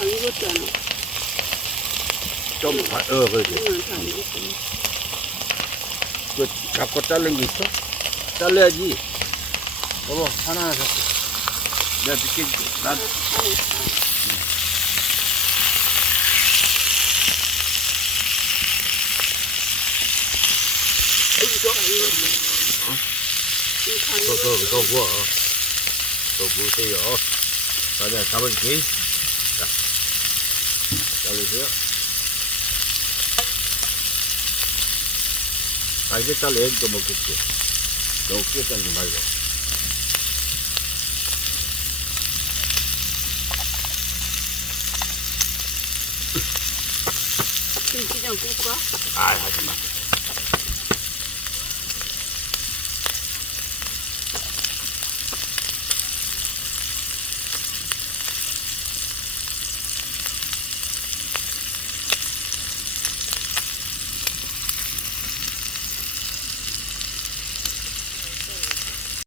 다 익었잖아. 그렇지. 응, 다 익었어. 그, 잡고 자른 게 있어? 잘라야지. 여보, 하나 잡고. 내가 늦게 줄게. 난, 더 구워. 더 구우세요. 자, 내가 잡아줄게. 자, 자르세요. 아, 이제 잘라야지 또 먹겠지. 너무 크게 자르지 말고. 김치전 꿀까? 아, 하지 마.